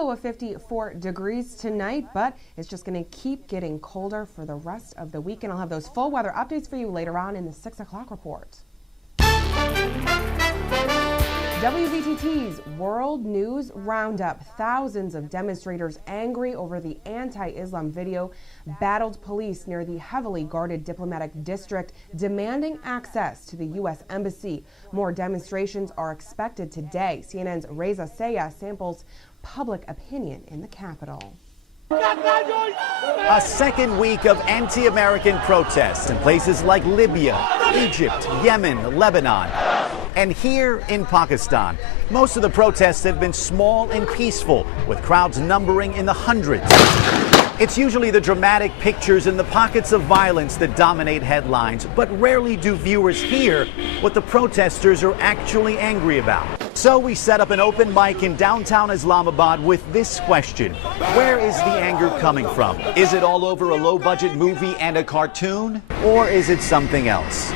low of 54 degrees tonight, but it's just going to keep getting colder for the rest of the week. And I'll have those full weather updates for you later on in the 6 o'clock report. WVTT's World News Roundup. Thousands of demonstrators angry over the anti-Islam video battled police near the heavily guarded diplomatic district, demanding access to the U.S. Embassy. More demonstrations are expected today. CNN's Reza Sayah samples public opinion in the capital. A second week of anti-American protests in places like Libya, Egypt, Yemen, Lebanon, and here in Pakistan. Most of the protests have been small and peaceful, with crowds numbering in the hundreds. It's usually the dramatic pictures and the pockets of violence that dominate headlines, but rarely do viewers hear what the protesters are actually angry about. So we set up an open mic in downtown Islamabad with this question. Where is the anger coming from? Is it all over a low-budget movie and a cartoon? Or is it something else?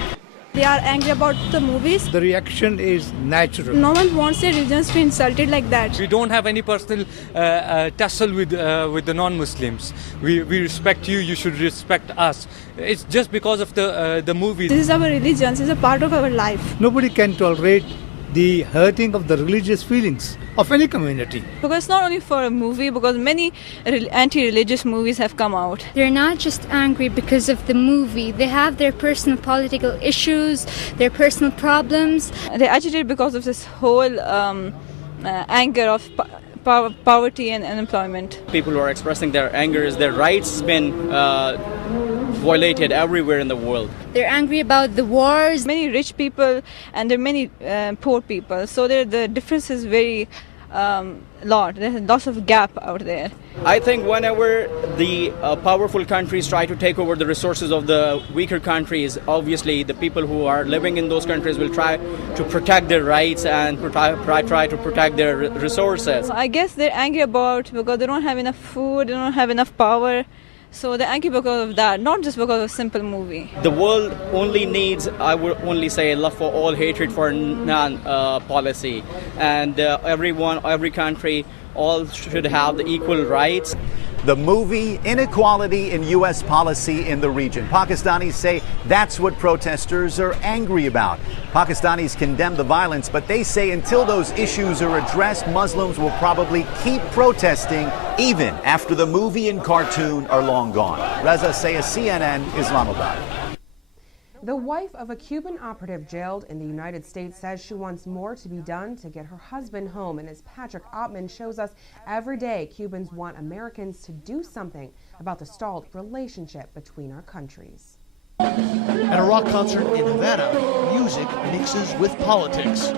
They are angry about the movies. The reaction is natural. No one wants their religions to be insulted like that. We don't have any personal tussle with the non-Muslims. We respect you, you should respect us. It's just because of the movie. This is our religion, this is a part of our life. Nobody can tolerate the hurting of the religious feelings of any community. Because not only for a movie, because many anti-religious movies have come out. They're not just angry because of the movie. They have their personal political issues, their personal problems. They're agitated because of this whole anger of poverty and unemployment. People who are expressing their anger is their rights have been violated everywhere in the world. They're angry about the wars. Many rich people and there are many poor people. So the difference is very large. There's lots of gap out there. I think whenever the powerful countries try to take over the resources of the weaker countries, obviously the people who are living in those countries will try to protect their rights and try to protect their resources. I guess they're angry about because they don't have enough food, they don't have enough power. So they're angry because of that, not just because of a simple movie. The world only needs, I would only say, love for all, hatred for none policy. And every country, all should have the equal rights. The movie, inequality in U.S. policy in the region. Pakistanis say that's what protesters are angry about. Pakistanis condemn the violence, but they say until those issues are addressed, Muslims will probably keep protesting even after the movie and cartoon are long gone. Reza Sayah, CNN, Islamabad. The wife of a Cuban operative jailed in the United States says she wants more to be done to get her husband home. And as Patrick Ottman shows us, every day Cubans want Americans to do something about the stalled relationship between our countries. At a rock concert in Havana, music mixes with politics.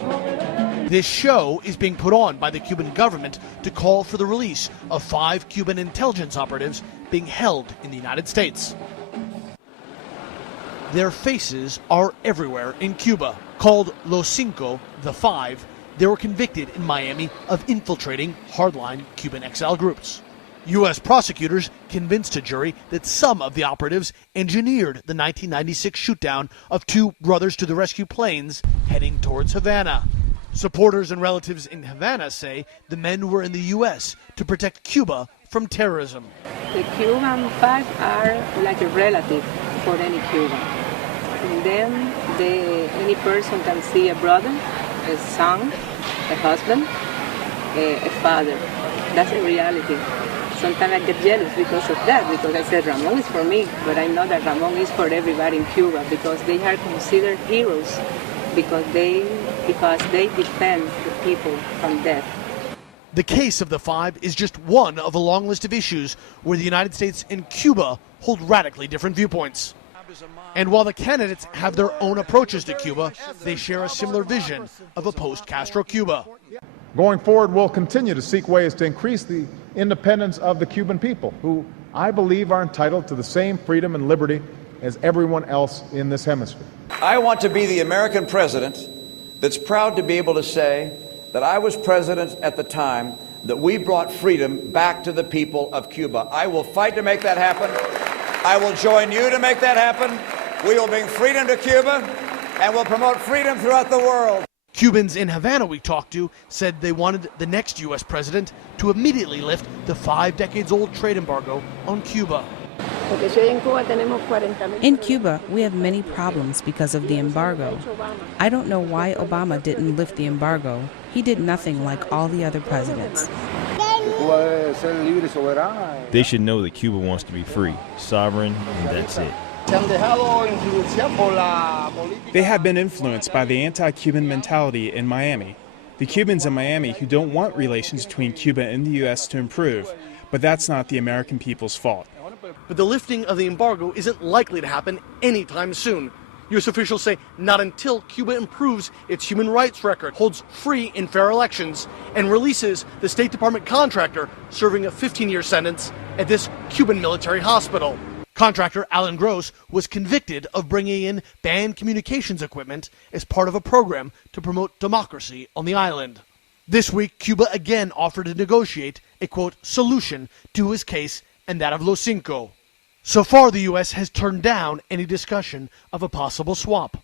This show is being put on by the Cuban government to call for the release of 5 Cuban intelligence operatives being held in the United States. Their faces are everywhere in Cuba. Called Los Cinco, the Five, they were convicted in Miami of infiltrating hardline Cuban XL groups. U.S. prosecutors convinced a jury that some of the operatives engineered the 1996 shootdown of 2 Brothers to the Rescue planes heading towards Havana. Supporters and relatives in Havana say the men were in the U.S. to protect Cuba from terrorism. The Cuban Five are like a relative for any Cuban. And then any person can see a brother, a son, a husband, a father. That's a reality. Sometimes I get jealous because of that, because I said Ramon is for me, but I know that Ramon is for everybody in Cuba because they are considered heroes because they defend the people from death. The case of the 5 is just one of a long list of issues where the United States and Cuba hold radically different viewpoints. And while the candidates have their own approaches to Cuba, they share a similar vision of a post-Castro Cuba. Going forward, we'll continue to seek ways to increase the independence of the Cuban people, who I believe are entitled to the same freedom and liberty as everyone else in this hemisphere. I want to be the American president that's proud to be able to say that I was president at the time that we brought freedom back to the people of Cuba. I will fight to make that happen. I will join you to make that happen. We will bring freedom to Cuba, and we'll promote freedom throughout the world. Cubans in Havana we talked to said they wanted the next U.S. president to immediately lift the 5 decades-old trade embargo on Cuba. In Cuba, we have many problems because of the embargo. I don't know why Obama didn't lift the embargo. He did nothing like all the other presidents. They should know that Cuba wants to be free, sovereign, and that's it. They have been influenced by the anti-Cuban mentality in Miami. The Cubans in Miami who don't want relations between Cuba and the U.S. to improve, but that's not the American people's fault. But the lifting of the embargo isn't likely to happen anytime soon. U.S. officials say not until Cuba improves its human rights record, holds free and fair elections, and releases the State Department contractor serving a 15-year sentence at this Cuban military hospital. Contractor Alan Gross was convicted of bringing in banned communications equipment as part of a program to promote democracy on the island. This week, Cuba again offered to negotiate a, quote, solution to his case and that of Los Cinco. So far, the U.S. has turned down any discussion of a possible swap.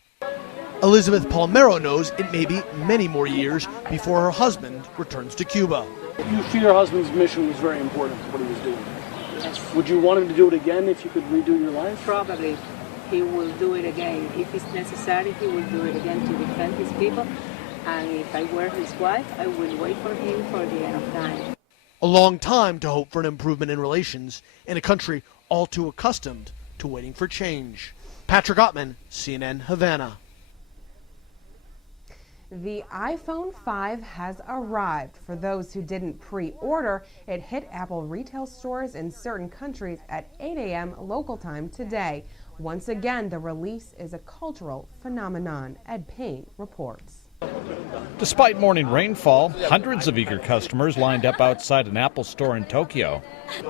Elizabeth Palmero knows it may be many more years before her husband returns to Cuba. You feel your husband's mission was very important, what he was doing. Would you want him to do it again if you could redo your life? Probably he will do it again. If it's necessary, he will do it again to defend his people. And if I were his wife, I will wait for him for the end of time. A long time to hope for an improvement in relations in a country all too accustomed to waiting for change. Patrick Ottman, CNN, Havana. The iPhone 5 has arrived. For those who didn't pre-order, it hit Apple retail stores in certain countries at 8 a.m. local time today. Once again, the release is a cultural phenomenon. Ed Payne reports. Despite morning rainfall, hundreds of eager customers lined up outside an Apple store in Tokyo.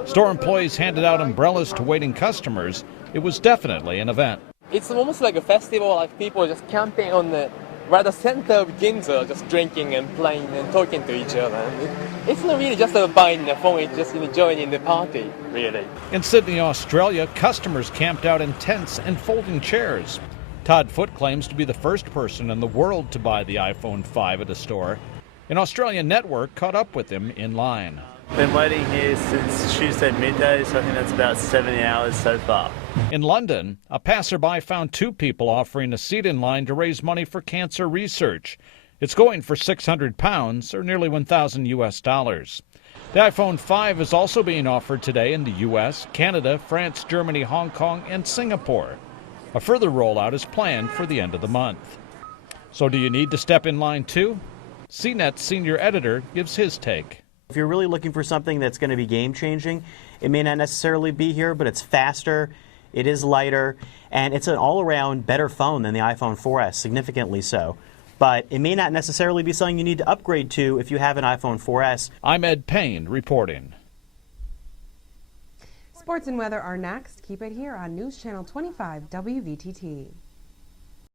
Store employees handed out umbrellas to waiting customers. It was definitely an event. It's almost like a festival, like people just camping on the right center of Ginza, just drinking and playing and talking to each other. And it's not really just about buying the phone, it's just enjoying the party, really. In Sydney, Australia, customers camped out in tents and folding chairs. Todd Foote claims to be the first person in the world to buy the iPhone 5 at a store. An Australian network caught up with him in line. Been waiting here since Tuesday midday, so I think that's about 70 hours so far. In London, a passerby found two people offering a seat in line to raise money for cancer research. It's going for £600, or nearly $1,000 US. The iPhone 5 is also being offered today in the U.S., Canada, France, Germany, Hong Kong, and Singapore. A further rollout is planned for the end of the month. So do you need to step in line too? CNET's senior editor gives his take. If you're really looking for something that's going to be game-changing, it may not necessarily be here, but it's faster, it is lighter, and it's an all-around better phone than the iPhone 4S, significantly so. But it may not necessarily be something you need to upgrade to if you have an iPhone 4S. I'm Ed Payne reporting. Sports and weather are next. Keep it here on News Channel 25 WVTT.